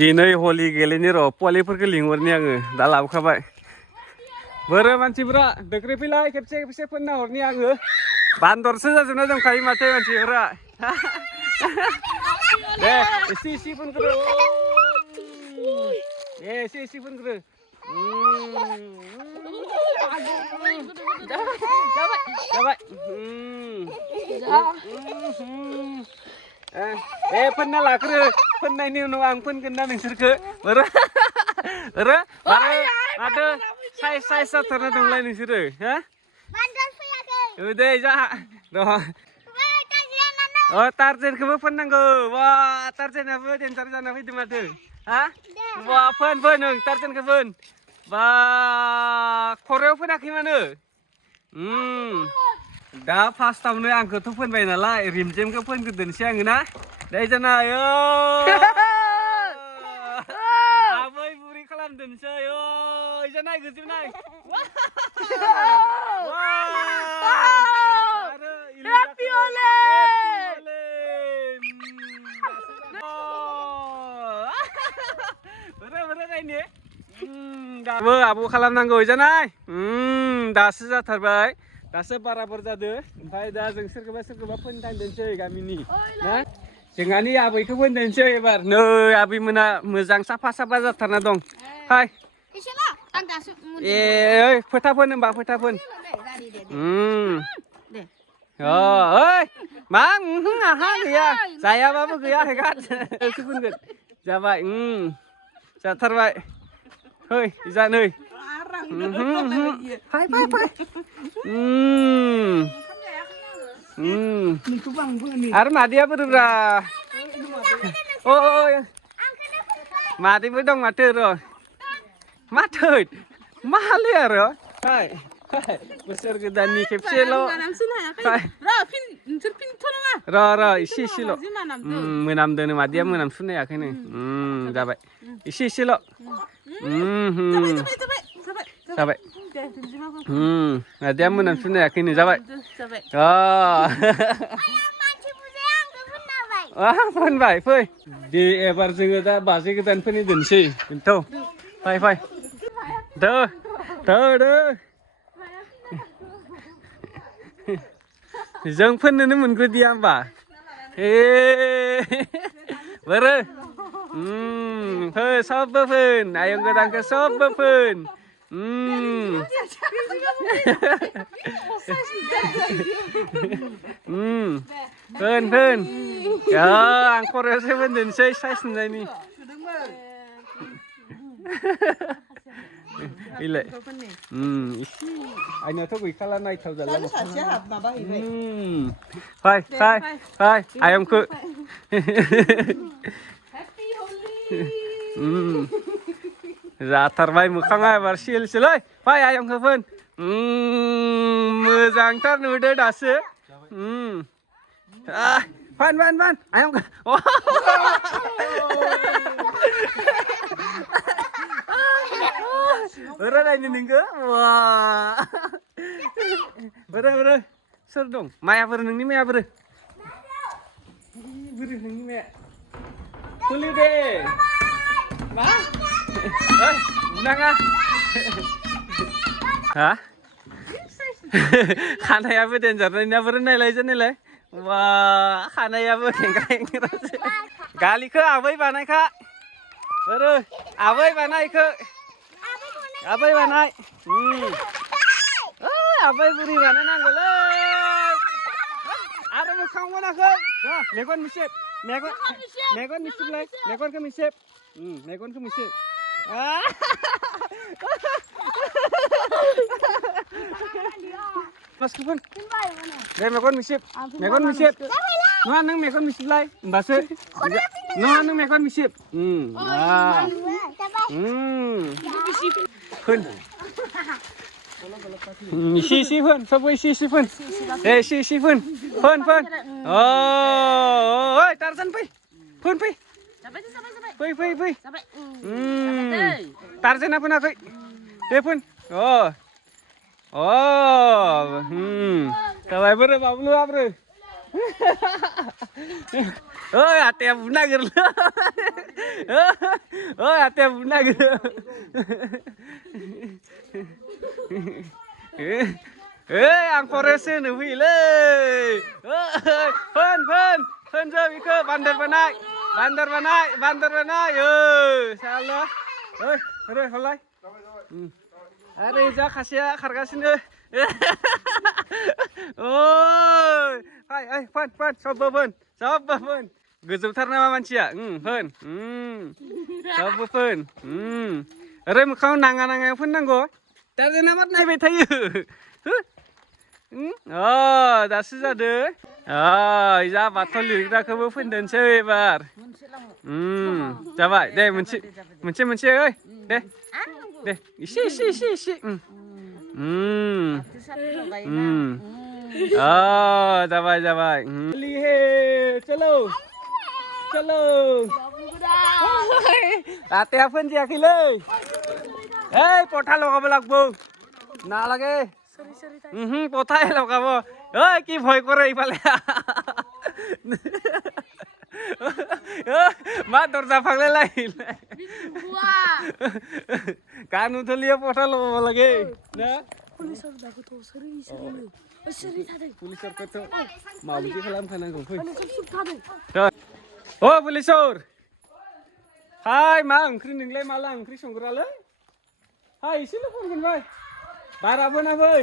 दिनै हलि गेलेनि र' पलिफोरखौ लिंहरनि आङो दा लाबोखाबाय बोरो मानसिफोरा दोख्रि फैलाय खेबसे खेबसे फोनना हरनि आङो बान्दरसो जाजोबना दंखायो माथो मानसिफोरा दे एसे फोनग्रो एसे फोनग्रो जाबाय फोनना लाग्रो फोननायनि उनाव आं फोनगोन ना नोंसोरखो माथो साइज जाथारना दंलाय नोंसोरो हा दे जा र' टार्जेनखौबो फोननांगौ वा टार्जेनाबो डेन्जार जाना फैदों माथो हा वा फोन ओं टार्जेनखौ फोन बा खर'आव फोनाखै मानो दा फार्स्टआवनो आंखौथ' फोनबाय नालाय रिमजेमखौ फोनग्रोदोनसै आङो ना दे जाना आबै बुरि खालामदोनसै जानाय गोजोननाय दाबो आबो खालामनांगौ जानाय दासो जाथारबाय दासो बाराबर जादो ओमफ्राय दा जों सोरखौबा फोननो थांदोंसै गामिनि ना जोंहानि आबैखौ फोनदोंसै एबार नै आबै मोना मोजां साफा जाथारना दं फाय फोथा फोन होनबा फोथा फोन ओइ मा आहा गैया जायाबाबो गैया हेगार फोनगोन जाबाय जाथारबाय है जा नै फाय आरो मादैया बोरोब्रा मादैबो दं माथो र' माथो मालै आरो बोसोर गोदाननि खेबसेल' र' एसेल' मोनामदों मादैया मोनामसुनो हायाखैनो जाबाय एसेल' जाबाय मादैया मोनामसुनो हायाखैनो जाबाय फोनबाय फै दे एबार जोङो दा बाजै गोदानफोरनि दोनसै बेनोथ' फाय दो जों फोननोनो मोनग्रोदिया होमबा बोरो सबबो फोन आयं गोदानखौ सबबो फोन फोन आं खर'आवसो फोनदोंसै साइज नुनायनि इलाय आंनियाथ' गैखाला नायथाव जाला फाय आयंखौ जाथारबाय मोखाङा एबार सिलसिलै फाय आयंखौ फोन मोजांथार नुदो दासो फान आयंखौ रायलायनो नोंखौ बोरो सोर दं मायाबोरो नोंनि मायाबोरो बोरो नोंनि माया खुलि दे मा नाङा हा खानायाबो देन्जारनायना बोरो नायलाय वा खानायाबो खेंख्रा गालिखौ आबै बानायखा बोरो आबै बानायखौ आबै बानाय आबै बुरि बानायनांगौलै आरो मोखां मोनाखै मेगन मिसेब मेगन मिसेबलाय मेगनखौ मिसेब मास्कुफोर दे मेगन मिसेब नङा नों मेगन मिसेबलाय होमबासो नङा नों मेगन मिसेब फोन इसे फोन सबबो इसे फोन दे इसे फोन टारजान फै फोन फै टारजाना फोनाखै दे फोन जाबाय बोरो बाबलु आब्रो Hati bunuh nager. Hati bunuh nager. Ang forest nu le. Fen je ke bandar banai. Salah. Halai. Ada ja kasih khargasino. Hai, Fen, coba Fen. Goजौथार नामा मानसिया? Fen. Coba Fen. Oरै मोखाङाव नाङा फोननांगौ. Tarzan amat naik tayo. Dasu जादों. Iya batal lirik-lirik फोनदोंसै एबार. Jabai, deh मोनसे ओइ. Deh. Isi. Jabai. Lihe, chalo. Ate apa nih akhirnya? Potha lokabe lagbo. Na lage. Potha lokabe. Ki bhoi kore ifale. Ma dorja phagle lain. Kanu tholiya potha lokabe lage. Na? Pulisor dapat tuh seri. Pulisor kata mau di kalam khananggo fai. Oh pulisor. Hai ma ओंख्रि नोंलाय माला ओंख्रि संग्रालै? Hai एसेल' फनगोन बाय. बारा बोना बै.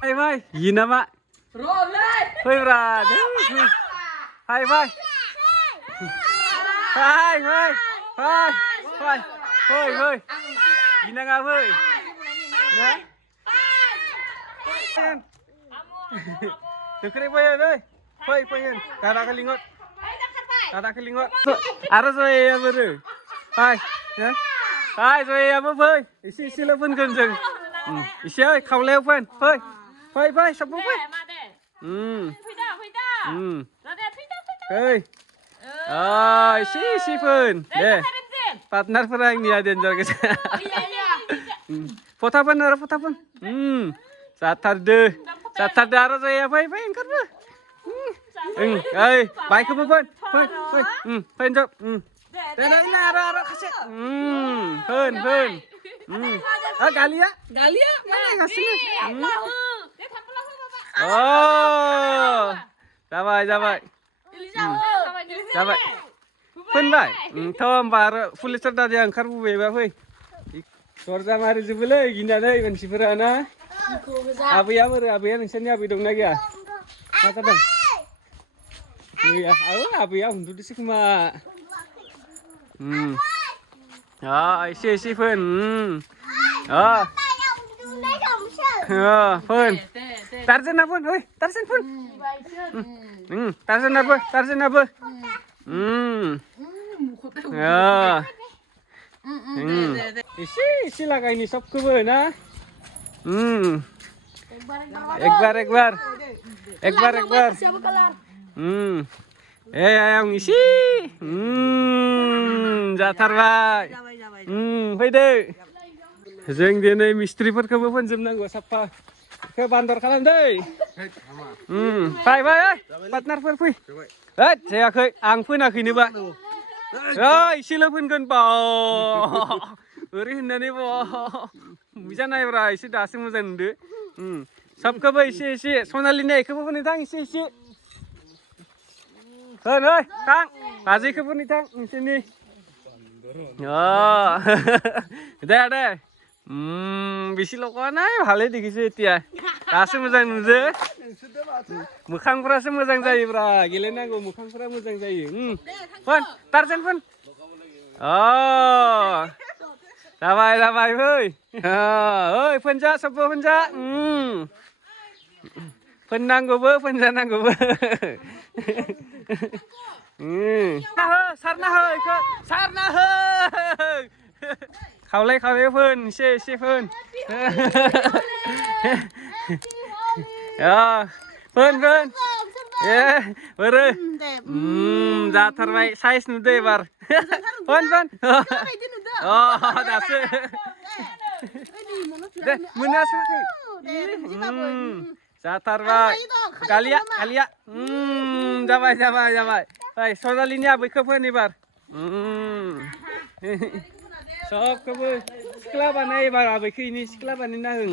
Hai yina ma. Rolai. Fैब्रा दे. Hai बाय. Hai. Fै. Yina enggak fै? Ya. Tukri bayan oi. Fै. Kara kelingot. Ara Zoya baru. Hai. Ya. Hai Zoya apa fै? Isi lo pun gonjeng. Isi oi khawleu pun. Fै, sabu fै. Hei. Isi pun. Deh. Partner perang ni ada enjar kes. Foto pun. Satar deh ara Zoya fै engkar deh. Baik pun. Fै jap. Dah ini ara kasih. Fön. Galia, mana kasih? Jabai. Fön baik. Thom baru pulis terdah yang karbu beba fै. Sorja mari jebule gini ada manusia na. Abi nengsennya abi dong lagi ya. Mata dong. Iya, abi untuk di sini mah. Isi Fön. Fön. Tarzan apa? Tarzan Fön. Tarzan apa? Isi laga ini sob kebe na. Ekbar. Yang isi. Jatar baik. Fैदो. जों दिनै मिस्ट्रिफोरखौबो फोनजोबनांगौ साफा. Ke bandar kalam deh. Fै. Partnerफोर फै. जायाखै आं फोनाखैनो बा. एसेल' फोनगोन बा. ओरै होननानै बा. मोजां नायब्रा एसे दासो मोजां नुदो. सबखौबो एसे सनालिनि इखौबो फोनैथां एसे. थां बाजैखौबो फोनैथां नोंसोरनि. दे. Bisi lokoanai भाले देखिसै एतिया. दासो मोजां नुदो. मोखांफोरासो मोजां जायो ब्रा. गेलेनांगौ मोखांफोरा मोजां जायो. फन टारजान फन. Jabai fै. Foनजा सबबो फोनजा. Foननांगौबो फोनजानांगौबो. Sarna ho. Khawlai Fön, एसे Fön. Fön. Baru. Jatarbaik size nude bar. Fön. Dasu. Deh, munasakay. Jatarbaik. Galia. Jabai. Hai, Sodalini abai ke fun ibar. सबखौबो सिख्ला बानाय एबार आबैखौ इनि सिख्ला बानायना हो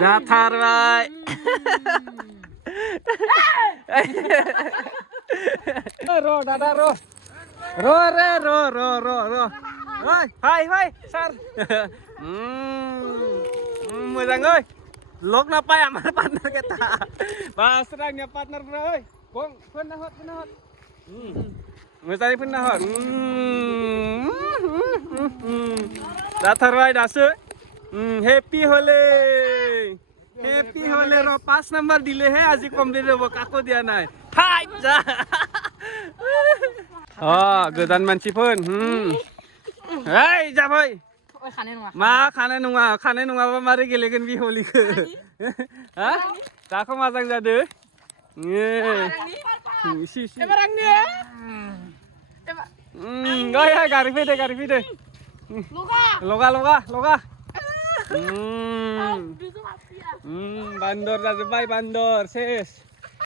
जाथारबाय र' दादा र' रे र' हाय सार मोजाङै लग ना पाय आमार पार्टनार kita बासरांनिया पार्टनारफ्रा ओइ गं फोनना हर मोजाङै फोनना हर जाथारबाय दासो हेपी होले र 5 नाम्बार दिले हे আজি कमप्लिट হ'ব काको দিয়া নাই हाय जा गोदान मानसिफोर ओइ जाबाय मा खानाय नङाबा मारै गेलेगोन बि हलिखौ हा दाखौ मोजां जादो गारि फैदो लगा बान्दर जाजोब्बाय बान्दर सेस